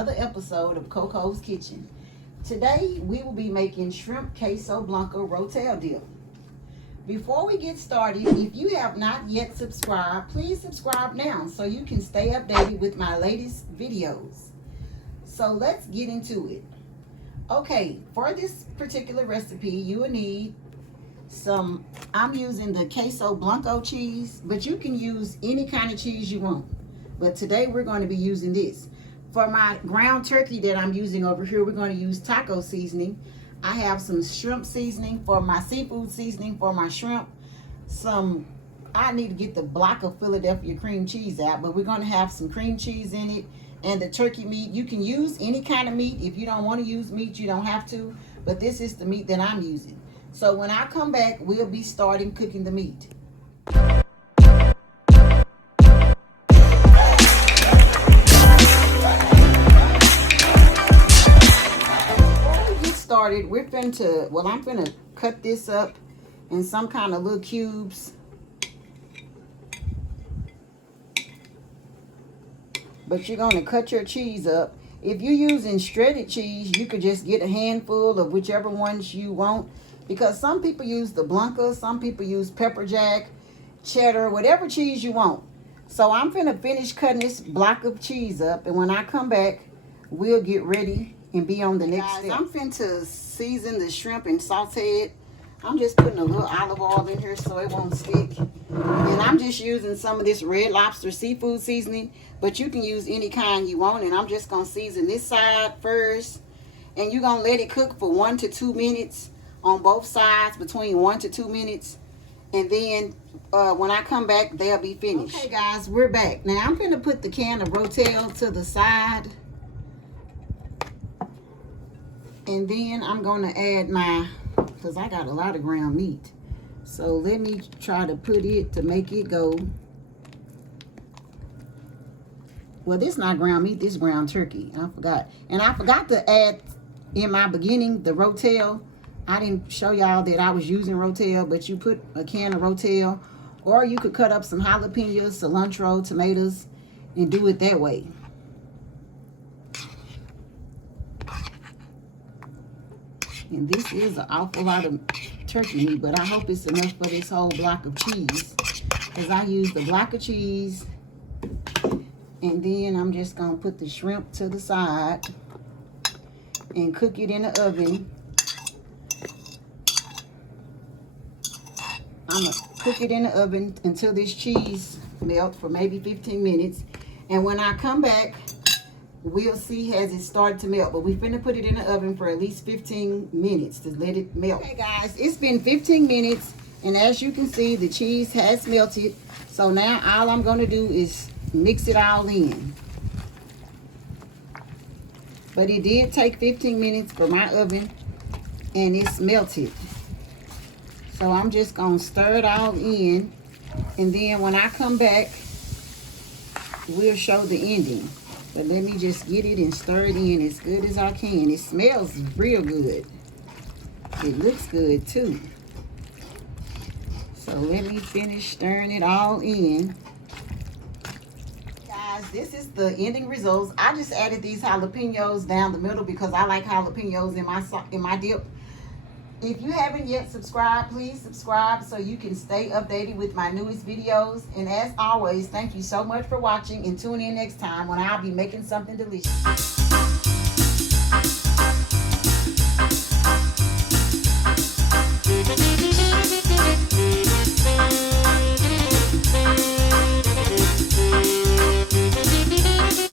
another episode of COCO'S Kitchen. Today we will be making shrimp queso blanco rotel dip. Before we get started, if you have not yet subscribed, please subscribe now so you can stay updated with my latest videos. So let's get into it. Okay, for this particular recipe you will need I'm using the Queso Blanco cheese, but you can use any kind of cheese you want. But today we're going to be using this. For my ground turkey that I'm using over here, we're going to use taco seasoning. I have some shrimp seasoning for my seafood seasoning for my shrimp. I need to get the block of Philadelphia cream cheese out, but we're going to have some cream cheese in it. And the turkey meat, you can use any kind of meat. If you don't want to use meat, you don't have to. But this is the meat that I'm using. So when I come back, we'll be starting cooking the meat. Started, I'm finna cut this up in some kind of little cubes. But you're gonna cut your cheese up. If you're using shredded cheese, you could just get a handful of whichever ones you want, because some people use the Blanca, some people use pepper jack, cheddar, whatever cheese you want. So I'm finna finish cutting this block of cheese up, and when I come back, we'll get ready and be on the next step. I'm finna season the shrimp and saute it. I'm just putting a little olive oil in here so it won't stick. And I'm just using some of this Red Lobster seafood seasoning, but you can use any kind you want. And I'm just gonna season this side first. And you're gonna let it cook for 1 to 2 minutes on both sides, between 1 to 2 minutes. And then when I come back, they'll be finished. Okay guys, we're back. Now I'm gonna put the can of Rotel to the side. And then I'm going to add because I got a lot of ground meat. So let me try to put it to make it go. Well, this is not ground meat, this is ground turkey. I forgot. And I forgot to add in my beginning the Rotel. I didn't show y'all that I was using Rotel, but you put a can of Rotel, or you could cut up some jalapenos, cilantro, tomatoes, and do it that way. And this is an awful lot of turkey meat, but I hope it's enough for this whole block of cheese, because I use the block of cheese. And then I'm just going to put the shrimp to the side and cook it in the oven. I'm going to cook it in the oven until this cheese melts for maybe 15 minutes. And when I come back, we'll see has it started to melt, but we're finna put it in the oven for at least 15 minutes to let it melt. Okay guys, it's been 15 minutes, and as you can see, the cheese has melted. So now all I'm gonna do is mix it all in. But it did take 15 minutes for my oven, and it's melted. So I'm just gonna stir it all in, and then when I come back, we'll show the ending. But let me just get it and stir it in as good as I can. It smells real good. It looks good too. So let me finish stirring it all in. Guys, this is the ending results. I just added these jalapenos down the middle because I like jalapenos in my dip. If you haven't yet subscribed, please subscribe so you can stay updated with my newest videos. And as always, thank you so much for watching, and tune in next time when I'll be making something delicious.